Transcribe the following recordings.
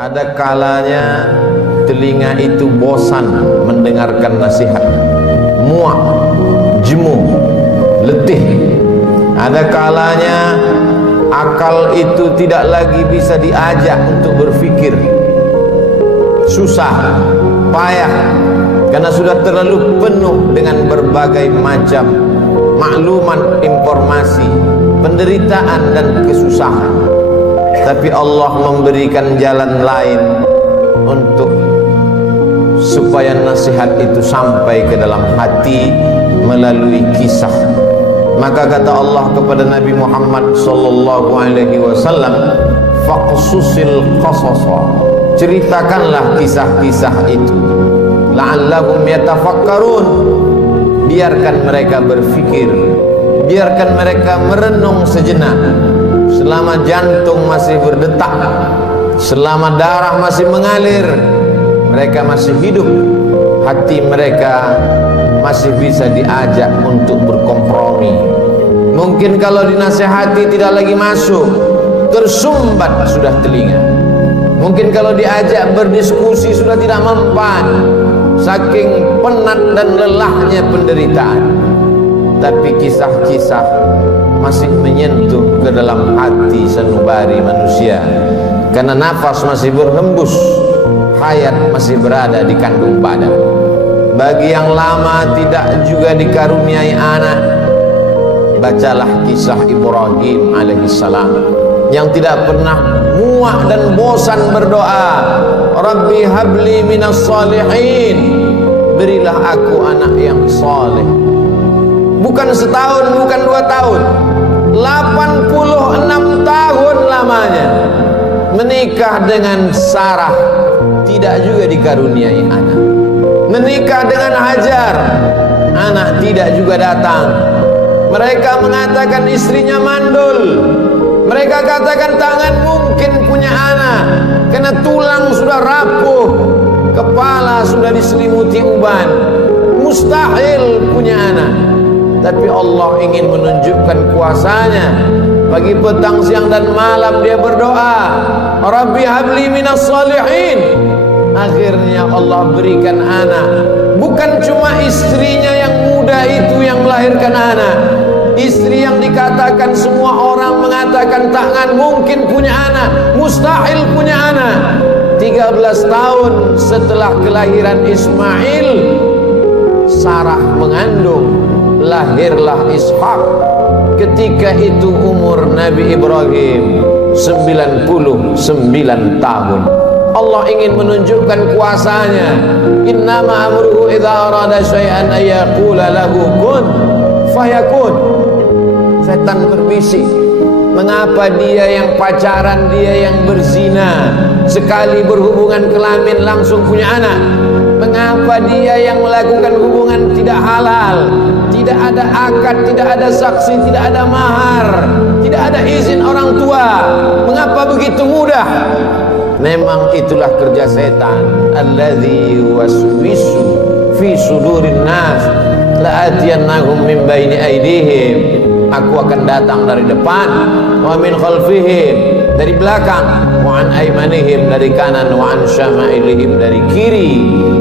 Ada kalanya telinga itu bosan mendengarkan nasihat, muak, jemu, letih. Ada kalanya akal itu tidak lagi bisa diajak untuk berfikir, susah, payah, karena sudah terlalu penuh dengan berbagai macam maklumat, informasi, penderitaan dan kesusahan. Tapi Allah memberikan jalan lain untuk supaya nasihat itu sampai ke dalam hati melalui kisah. Maka kata Allah kepada Nabi Muhammad sallallahu alaihi wasallam, faqsusil qasasa, ceritakanlah kisah-kisah itu, la'allahum yatafakkarun, biarkan mereka berfikir, biarkan mereka merenung sejenak. Selama jantung masih berdetak, selama darah masih mengalir, mereka masih hidup, hati mereka masih bisa diajak untuk berkompromi. Mungkin kalau dinasehati tidak lagi masuk, tersumbat sudah telinga. Mungkin kalau diajak berdiskusi sudah tidak mempan, saking penat dan lelahnya penderitaan. Tapi kisah-kisah masih menyentuh ke dalam hati sanubari manusia, karena nafas masih berhembus, hayat masih berada di kandung badan. Bagi yang lama tidak juga dikaruniai anak, bacalah kisah Ibrahim alaihissalam yang tidak pernah muak dan bosan berdoa, Rabbi habli minas salihin, berilah aku anak yang saleh. Bukan setahun, bukan 2 tahun, 86 tahun lamanya menikah dengan Sarah, tidak juga dikaruniai anak. Menikah dengan Hajar, anak tidak juga datang. Mereka mengatakan istrinya mandul, mereka katakan tangan mungkin punya anak, karena tulang sudah rapuh, kepala sudah diselimuti uban, mustahil punya anak. Tapi Allah ingin menunjukkan kuasanya. Pagi, petang, siang dan malam dia berdoa, Rabbi habli minas salihin. Akhirnya Allah berikan anak. Bukan cuma istrinya yang muda itu yang melahirkan anak, istri yang dikatakan semua orang mengatakan tangan mungkin punya anak, mustahil punya anak. 13 tahun setelah kelahiran Ismail, Sarah mengandung, lahirlah Ishak. Ketika itu umur Nabi Ibrahim 99 tahun. Allah ingin menunjukkan kuasanya. Innama amruhu idza arada syai'an ayyaqula lahu kun fayakun. Setan berbisik, mengapa dia yang pacaran, dia yang berzina, sekali berhubungan kelamin langsung punya anak? Mengapa dia yang melakukan hubungan tidak halal, tidak ada akad, tidak ada saksi, tidak ada mahar, tidak ada izin orang tua? Mengapa begitu mudah? Memang itulah kerja setan. Alladzi yuwaswisu fi sudurin nas la'atiyannahum min baini aydihim. Aku akan datang dari depan, wa min khalfihim, dari belakang, wa an aymanihim, dari kanan, wa an syama'ilihim, dari kiri.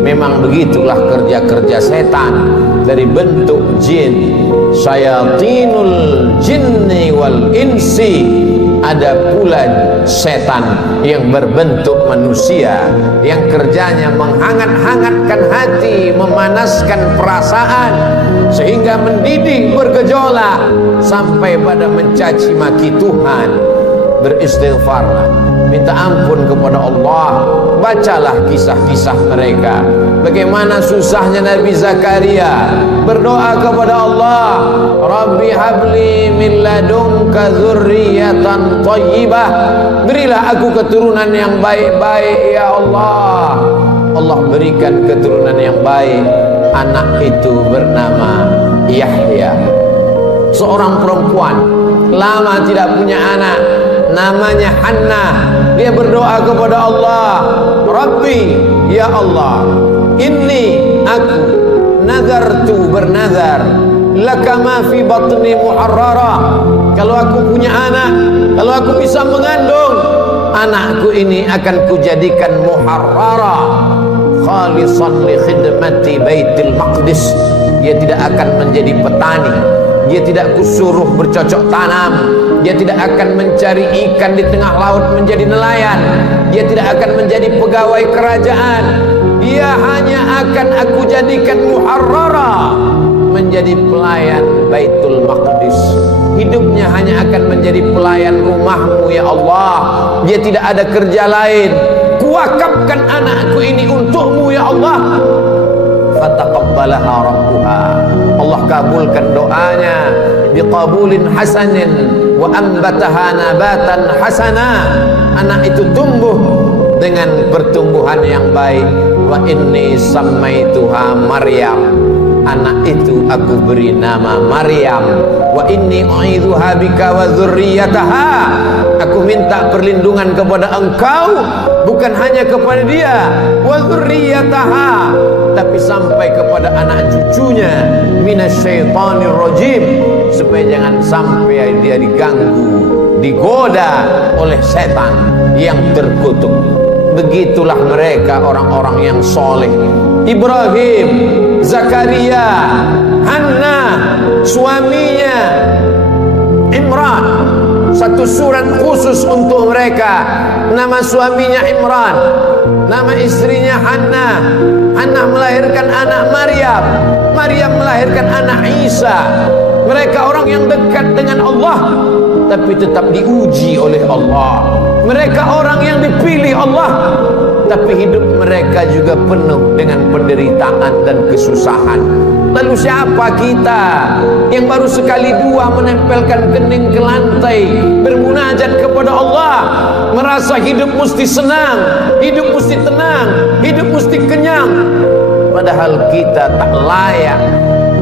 Memang begitulah kerja-kerja setan dari bentuk jin. Syayatinul jinni wal insi. Ada pula setan yang berbentuk manusia, yang kerjanya menghangat-hangatkan hati, memanaskan perasaan, sehingga mendidih bergejolak sampai pada mencaci maki Tuhan. Beristighfarlah, minta ampun kepada Allah. Bacalah kisah-kisah mereka, bagaimana susahnya Nabi Zakaria berdoa kepada Allah, Rabbi habli min ladunka dzurriyyatan thayyibah, berilah aku keturunan yang baik-baik ya Allah. Allah berikan keturunan yang baik. Anak itu bernama Yahya, seorang perempuan lama tidak punya anak, namanya Hannah. Dia berdoa kepada Allah, Rabbi, ya Allah, inni aku nazartu, bernazar, laka ma fi batni muharrara, kalau aku punya anak, kalau aku bisa mengandung, anakku ini akan kujadikan muharrara khalisan li khidmati Baitul Maqdis. Dia tidak akan menjadi petani, dia tidak kusuruh bercocok tanam, dia tidak akan mencari ikan di tengah laut menjadi nelayan, dia tidak akan menjadi pegawai kerajaan. Dia hanya akan aku jadikan muharrara, menjadi pelayan Baitul Maqdis. Hidupnya hanya akan menjadi pelayan rumahmu ya Allah. Dia tidak ada kerja lain. Kuwakafkan anakku ini untukmu ya Allah. Fataqabbalaha rabbuha. Allah kabulkan doanya biqabulin hasanin wa ambataha nabatan hasana. Anak itu tumbuh dengan pertumbuhan yang baik. Wa inni sammaituha Maryam. Anak itu aku beri nama Maryam. Wa inni u'idzuha bika wa dzurriyyataha. Aku minta perlindungan kepada engkau, bukan hanya kepada dia, wa dzurriyyataha, tapi sampai kepada anak cucunya, minasyaitonir rajim, supaya jangan sampai dia diganggu, digoda oleh setan yang terkutuk. Begitulah mereka orang-orang yang soleh. Ibrahim, Zakaria, Hannah, suaminya Imran. Satu surat khusus untuk mereka. Nama suaminya Imran, nama istrinya Hannah. Hannah melahirkan anak Maryam, Maryam melahirkan anak Isa. Mereka orang yang dekat dengan Allah, tapi tetap diuji oleh Allah. Mereka orang yang dipilih Allah, tapi hidup mereka juga penuh dengan penderitaan dan kesusahan. Lalu siapa kita yang baru sekali dua menempelkan kening ke lantai, bermunajat kepada Allah, merasa hidup mesti senang, hidup mesti tenang, hidup mesti kenyang, padahal kita tak layak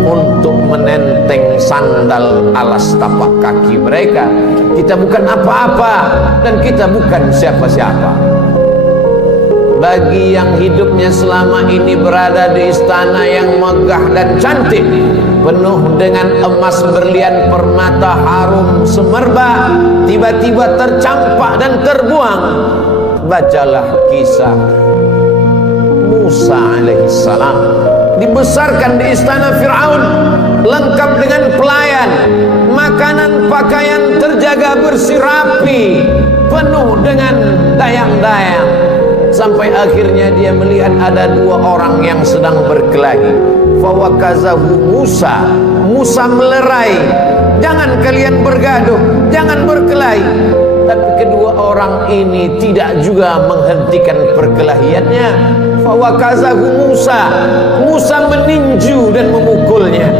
untuk menenteng sandal alas tapak kaki mereka. Kita bukan apa-apa dan kita bukan siapa-siapa. Bagi yang hidupnya selama ini berada di istana yang megah dan cantik, penuh dengan emas berlian permata harum semerbak, tiba-tiba tercampak dan terbuang, bacalah kisah Musa alaihissalam. Dibesarkan di istana Fir'aun, lengkap dengan pelayan, makanan pakaian terjaga bersih rapi, penuh dengan dayang-dayang. Sampai akhirnya dia melihat ada dua orang yang sedang berkelahi. Fawakazahu Musa. Musa melerai, jangan kalian bergaduh, jangan berkelahi. Tapi kedua orang ini tidak juga menghentikan perkelahiannya. Fawakazahu Musa. Musa meninju dan memukulnya.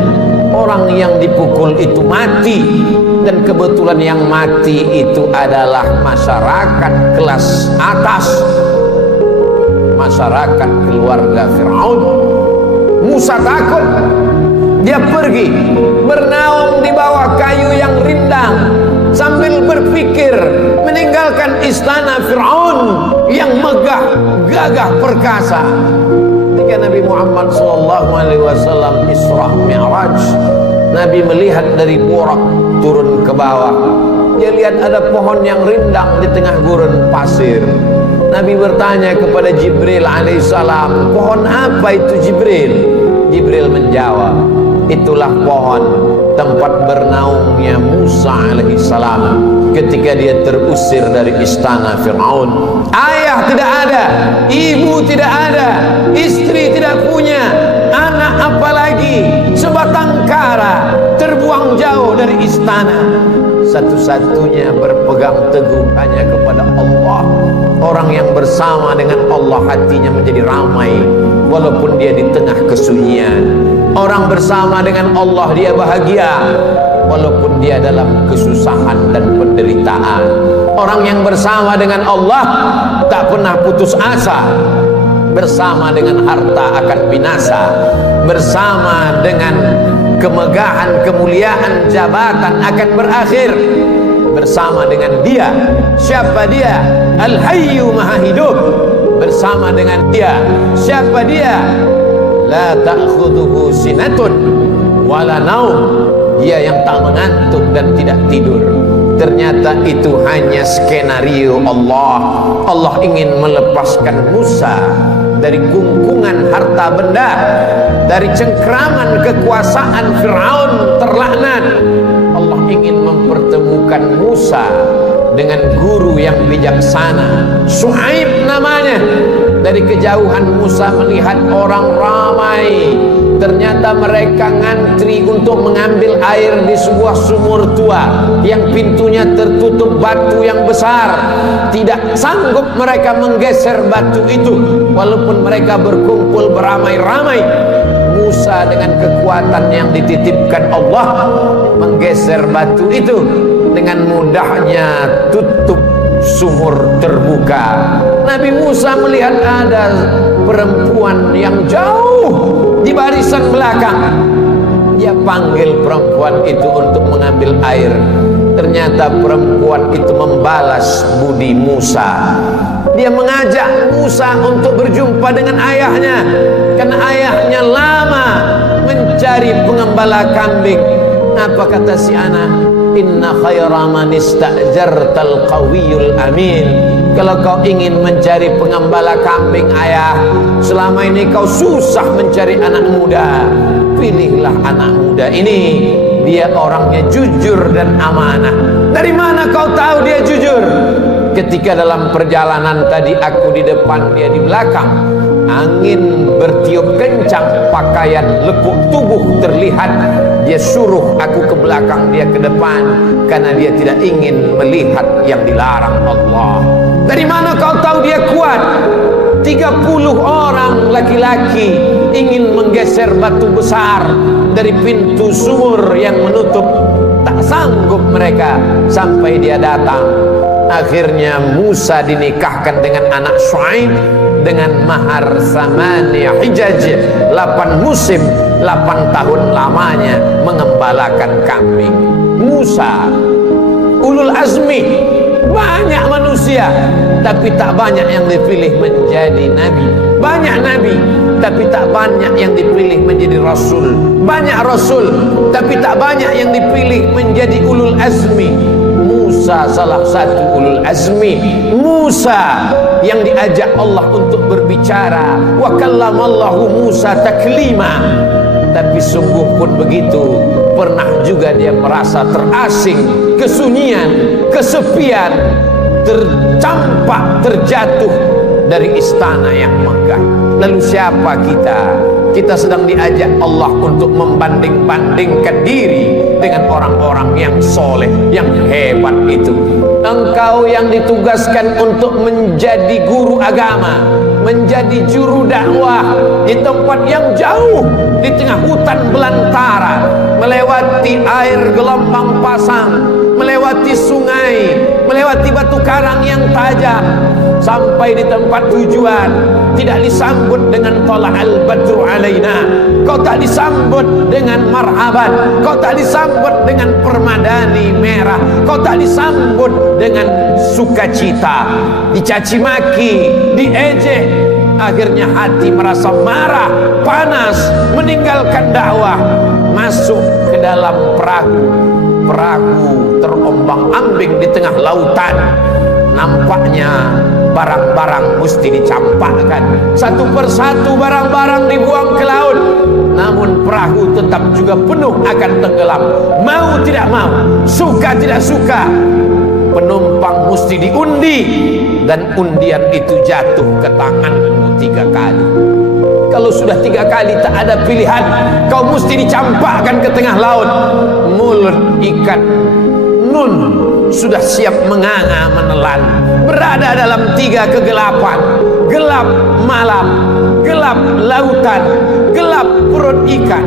Orang yang dipukul itu mati. Dan kebetulan yang mati itu adalah masyarakat kelas atas, masyarakat keluarga Fir'aun. Musa takut. Dia pergi bernaung di bawah kayu yang rindang sambil berpikir meninggalkan istana Fir'aun yang megah, gagah, perkasa. Ketika Nabi Muhammad SAW Isra Mi'raj, Nabi melihat dari Burak turun ke bawah. Dia lihat ada pohon yang rindang di tengah gurun pasir. Nabi bertanya kepada Jibril alaihissalam, pohon apa itu Jibril? Jibril menjawab, itulah pohon tempat bernaungnya Musa alaihissalam ketika dia terusir dari istana Fir'aun. Ayah tidak ada, ibu tidak ada, istri tidak punya, anak apalagi, sebatang kara, terbuang jauh dari istana. Satu-satunya berpegang teguh hanya kepada Allah. Orang yang bersama dengan Allah hatinya menjadi ramai walaupun dia di tengah kesunyian. Orang bersama dengan Allah dia bahagia walaupun dia dalam kesusahan dan penderitaan. Orang yang bersama dengan Allah tak pernah putus asa. Bersama dengan harta akan binasa, bersama dengan kemegahan, kemuliaan, jabatan akan berakhir. Bersama dengan dia, siapa dia? Al-Hayyu Maha Hidup. Bersama dengan dia, siapa dia? La ta'khudhuhu sinatun wala naum. Dia yang tak mengantuk dan tidak tidur. Ternyata itu hanya skenario Allah. Allah ingin melepaskan Musa dari kungkungan harta benda, dari cengkraman kekuasaan Fir'aun terlaknat. Allah ingin mempertemukan Musa dengan guru yang bijaksana, Shu'aib namanya. Dari kejauhan Musa melihat orang ramai. Ternyata mereka ngantri untuk mengambil air di sebuah sumur tua yang pintunya tertutup batu yang besar. Tidak sanggup mereka menggeser batu itu, walaupun mereka berkumpul beramai-ramai. Musa dengan kekuatan yang dititipkan Allah menggeser batu itu. Dengan mudahnya tutup sumur terbuka. Nabi Musa melihat ada perempuan yang jauh di barisan belakang. Dia panggil perempuan itu untuk mengambil air. Ternyata perempuan itu membalas budi Musa. Dia mengajak Musa untuk berjumpa dengan ayahnya, karena ayahnya lama mencari pengembala kambing. Apa kata si anak? Inna khaira man ista'jartal qawiyul amin. Kalau kau ingin mencari pengembala kambing ayah, selama ini kau susah mencari anak muda, pilihlah anak muda ini. Dia orangnya jujur dan amanah. Dari mana kau tahu dia jujur? Ketika dalam perjalanan tadi aku di depan, dia di belakang. Angin bertiup kencang, pakaian lekuk tubuh terlihat. Dia suruh aku ke belakang, dia ke depan, karena dia tidak ingin melihat yang dilarang Allah. Dari mana kau tahu dia kuat? 30 orang laki-laki ingin menggeser batu besar dari pintu sumur yang menutup. Tak sanggup mereka sampai dia datang. Akhirnya Musa dinikahkan dengan anak Shu'aib dengan mahar samania hijaj, 8 musim, 8 tahun lamanya mengembalakan kambing. Musa ulul azmi, banyak manusia tapi tak banyak yang dipilih menjadi nabi. Banyak nabi tapi tak banyak yang dipilih menjadi rasul. Banyak rasul tapi tak banyak yang dipilih menjadi ulul azmi. Musa salah satu ulul azmi. Musa yang diajak Allah untuk berbicara. Wa kallamallahu Musa taklima. Tapi sungguh pun begitu, pernah juga dia merasa terasing, kesunyian, kesepian, tercampak, terjatuh dari istana yang megah. Lalu siapa kita? Kita sedang diajak Allah untuk membanding-bandingkan diri dengan orang-orang yang soleh, yang hebat itu. Engkau yang ditugaskan untuk menjadi guru agama, menjadi juru dakwah di tempat yang jauh, di tengah hutan belantara, melewati air gelombang pasang, melewati sungai, melewati batu karang yang tajam, sampai di tempat tujuan tidak disambut dengan tala'al badru alaina. Kau tak disambut dengan marhaban, kau tak disambut dengan permadani merah, kau tak disambut dengan sukacita, dicaci maki, diejek. Akhirnya hati merasa marah, panas, meninggalkan dakwah, masuk ke dalam perahu. Perahu terombang-ambing di tengah lautan. Nampaknya barang-barang mesti dicampakkan, satu persatu barang-barang dibuang ke laut. Namun perahu tetap juga penuh akan tenggelam. Mau tidak mau, suka tidak suka, penumpang mesti diundi. Dan undian itu jatuh ke tanganmu 3 kali. Kalau sudah 3 kali tak ada pilihan, kau mesti dicampakkan ke tengah laut. Mulut ikan Nun sudah siap menganga menelan, berada dalam 3 kegelapan. Gelap malam, gelap lautan, gelap perut ikan.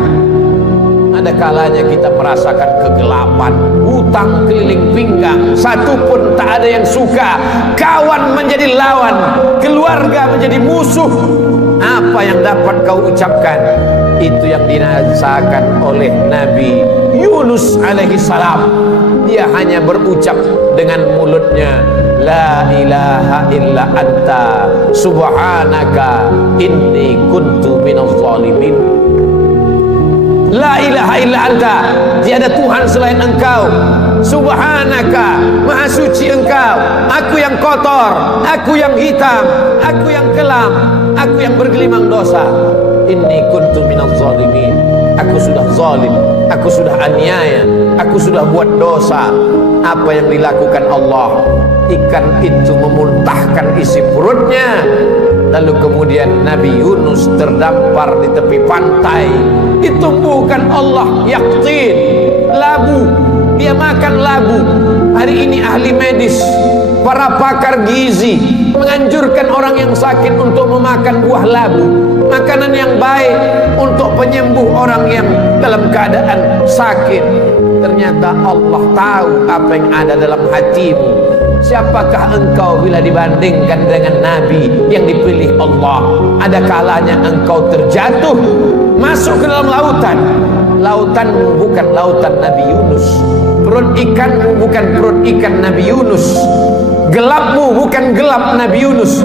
Ada kalanya kita merasakan kegelapan, hutang keliling pinggang, satu pun tak ada yang suka. Kawan menjadi lawan, keluarga menjadi musuh. Apa yang dapat kau ucapkan? Itu yang dirasakan oleh Nabi Yunus alaihi salam. Dia hanya berucap dengan mulutnya, la ilaha illa anta subhanaka inni kuntu minaz zalimin. La ilaha illa anta, tiada Tuhan selain engkau, Subhanaka, maha suci engkau, aku yang kotor, aku yang hitam, aku yang kelam, aku yang bergelimang dosa. Inni kuntu minaz zalimin, aku sudah zalim, aku sudah aniaya, aku sudah buat dosa. Apa yang dilakukan Allah? Ikan itu memuntahkan isi perutnya. Lalu kemudian Nabi Yunus terdampar di tepi pantai. Ditumbuhkan Allah yaktin, labu. Dia makan labu. Hari ini ahli medis, para pakar gizi menganjurkan orang yang sakit untuk memakan buah labu, makanan yang baik untuk penyembuh orang yang dalam keadaan sakit. Ternyata Allah tahu apa yang ada dalam hatimu. Siapakah engkau bila dibandingkan dengan Nabi yang dipilih Allah? Ada kalanya engkau terjatuh, masuk ke dalam lautan. Lautanmu bukan lautan Nabi Yunus, perut ikanmu bukan perut ikan Nabi Yunus, gelapmu bukan gelap Nabi Yunus.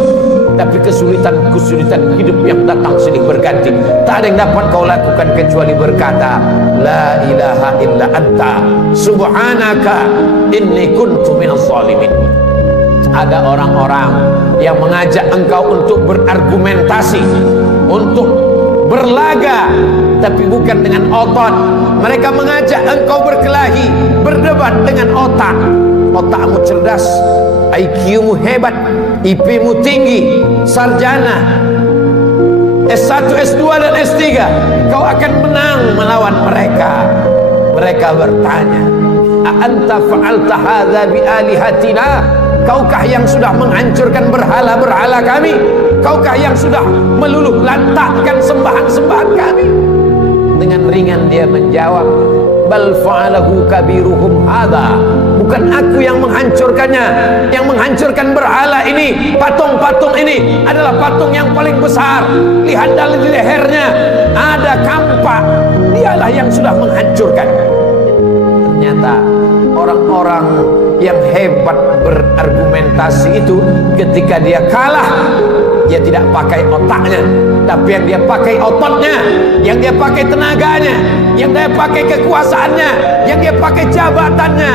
Tapi kesulitan-kesulitan hidup yang datang silih berganti, tak ada yang dapat kau lakukan kecuali berkata la ilaha illa anta subhanaka inni kuntu minaz zalimin. Ada orang-orang yang mengajak engkau untuk berargumentasi, untuk berlaga, tapi bukan dengan otot. Mereka mengajak engkau berkelahi, berdebat dengan otak. Otakmu cerdas, IQ-mu hebat, IP-mu tinggi, sarjana S1, S2 dan S3, kau akan menang melawan mereka. Mereka bertanya, a anta fa'alta hadza bi alihatina? Kaukah yang sudah menghancurkan berhala-berhala kami? Kaukah yang sudah meluluh lantakkan sembahan-sembahan kami? Dengan ringan dia menjawab, bal fa'alahu kabiruhum hadza. Bukan aku yang menghancurkannya. Yang menghancurkan berhala ini, patung-patung ini adalah patung yang paling besar. Lihat dalam lehernya ada kampak. Dialah yang sudah menghancurkan. Ternyata orang-orang yang hebat berargumentasi itu, ketika dia kalah, dia tidak pakai otaknya, tapi yang dia pakai ototnya, yang dia pakai tenaganya, yang dia pakai kekuasaannya, yang dia pakai jabatannya.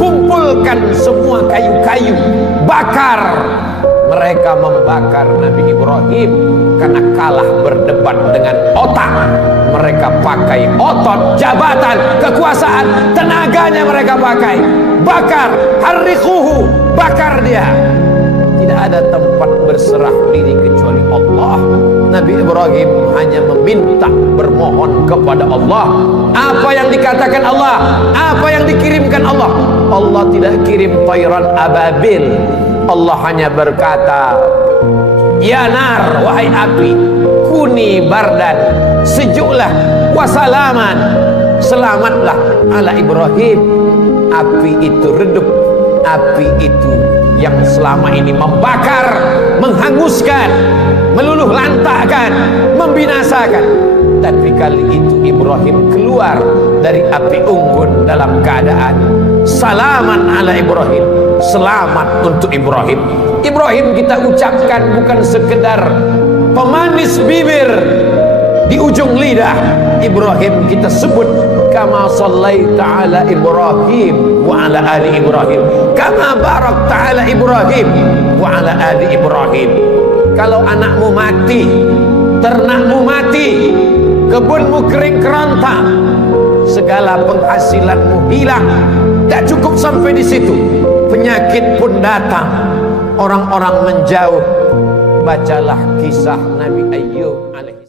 Kumpulkan semua kayu-kayu, bakar. Mereka membakar Nabi Ibrahim karena kalah berdebat dengan otak. Mereka pakai otot, jabatan, kekuasaan, tenaganya mereka pakai. Bakar, harriquhu, bakar dia. Tidak ada tempat berserah diri kecuali Allah. Nabi Ibrahim hanya meminta, bermohon kepada Allah. Apa yang dikatakan Allah, apa yang dikirimkan Allah. Allah tidak kirim tayran ababil. Allah hanya berkata, ya nar, wahai api, kuni bardan, sejuklah, wasalaman, selamatlah ala Ibrahim. Api itu redup, api itu yang selama ini membakar, menghanguskan, meluluh lantakkan, membinasakan. Tapi kali itu Ibrahim keluar dari api unggun dalam keadaan salaman ala Ibrahim, selamat untuk Ibrahim. Ibrahim kita ucapkan bukan sekedar pemanis bibir di ujung lidah. Ibrahim kita sebut kama sallaita ala Ibrahim wa ala ali Ibrahim, kama barakta ala Ibrahim wa ala ali Ibrahim. Kalau anakmu mati, ternakmu mati, kebunmu kering kerontang, segala penghasilanmu hilang, tak cukup sampai di situ, penyakit pun datang, orang-orang menjauh. Bacalah kisah Nabi Ayyub alaihi